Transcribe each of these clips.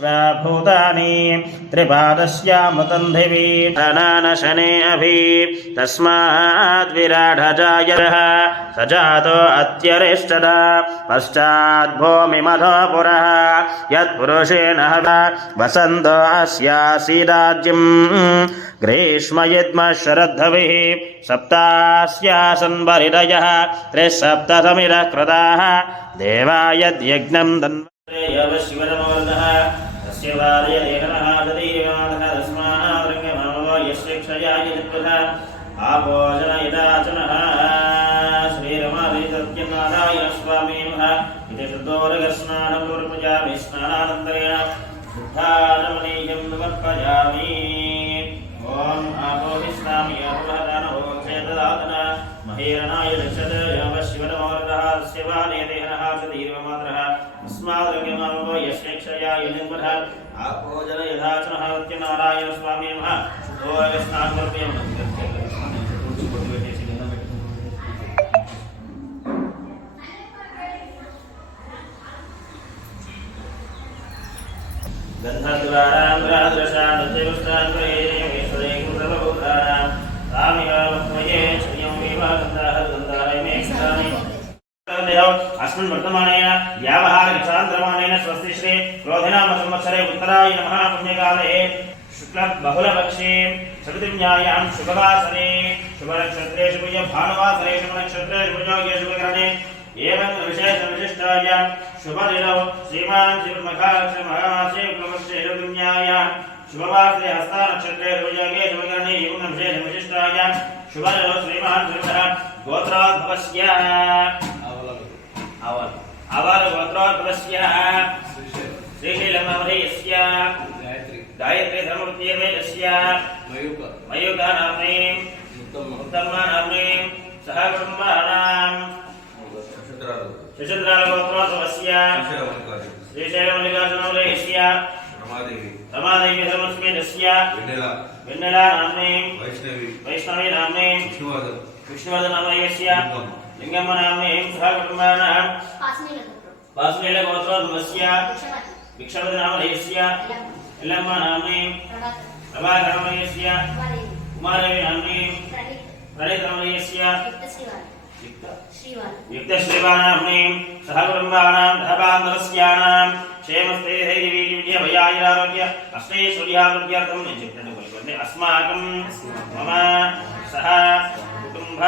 भूतानि त्रिपादस्यामृतं दिवि धनानशने अभि तस्माद् विराडजायः स जातो अत्यरिष्टदा पश्चात् भूमिमधो पुरः यत्पुरुषेण हवा वसन्तो अस्यासीदाज्यं ग्रीष्मयुग्मः शरद्धविः सप्तास्यासन् वरिदयः त्रिसप्तसमिरः कृताः देवायद्यज्ञं तन्वते शिवनमोर्धः तस्य वार्यलेखनः ददीयमानः तस्माद्रङ्गमामो यस्य क्षयाय नित्यः आपोजनयदाचनः श्रीरमादितत्यनादाय स्वामीनः इति शुद्धोरगस्नानं पूर्वजामि स्नानानन्तरेण शुद्धानमनीयं समर्पयामि ॐ आपोहिस्नामि अपवहदानो क्षेत्रदातन महेरणाय दक्षत यम शिवनमोर्धः तस्य वार्यलेखनः ददीयमानः अस्माद्रङ्गमामो यस्य क्षयाय नित्यः आपोजनयदाचनः सत्यनारायण स्वामीनः शुद्धोरगस्नानं पूर्वजामि गन्धद्वारां राजशानुदेवस्तान् प्रेमेश्वरे कुलभूतानां रामिकामत्मये श्रियं विभागन्धाः गन्धाय मे स्थानि अस्मिन् वर्तमानेन व्यावहारिकचान्द्रमानेन स्वस्ति श्री क्रोधिनाम संवत्सरे उत्तरायण महापुण्यकाले शुक्ल बहुलपक्षे चतुर्थिन्यायां शुभवासरे शुभनक्षत्रे शुभय भानुवासरे शुभनक्षत्रे शुभयोगे शुभकरणे एवं विशेषविशिष्टायां शुभदिनौ श्रीमान् श्रीमहामासे उपलक्षे चतुर्थिन्यायां शुभवासरे हस्तानक्षत्रे शुभयोगे शुभकरणे एवं विशेषविशिष्टायां शुभदिनौ श्रीमान् श्रीमः गोत्रोद्भवस्य आवल गोत्रोद्भवस्य श्रीशैलमहर्यस्य गायत्री धर्मवतीर्वेदस्य मयूखानाम्ने उत्तमानाम्ने सह कुटुम्बानां शशद्रालगोत्रोद्भवस्य श्रीशैलमल्लिकार्जुनवर्यस्य रमादेवी धर्मस्मेदस्य वेन्नेलानाम्ने वैष्णवी नाम्ने विष्णुवर्धनवर्यस्य लिंगम्मनाम्ने सह कुटुम्बानां वासुदेवगोत्रोद्भवस्य भिक्षावदनामधेयस्य यल्लम्मानाम्ने प्रभाकरवर्यस्य उमादेवी नाम्ने प्रणीतवर्यस्य युक्तश्रीवानाम्ने सह कुटुम्बानां धनबान्धवस्यानां क्षेमस्थैर्यवीर्यभयायुरारोग्य अष्टैश्वर्यारोग्यार्थं निश्चितम् अस्माकं मम सह कुटुम्ब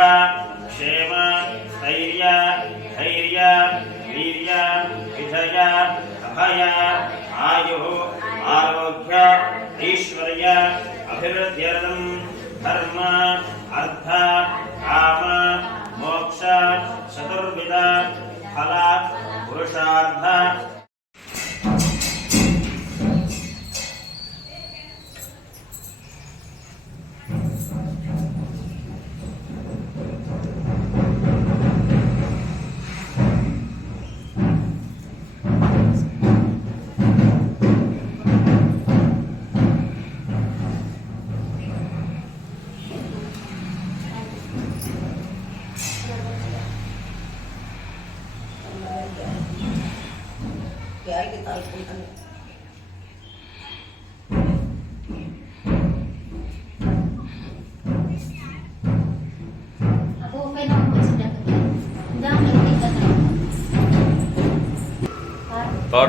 क्षेम स्थैर्य धैर्य वीर्य विजय अभय आयुः आरोग्य ऐश्वर्य अभिवृद्ध्यर्थं धर्म अर्थ काम मोक्ष चतुर्विध फल पुरुषार्थ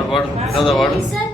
Word. Another word.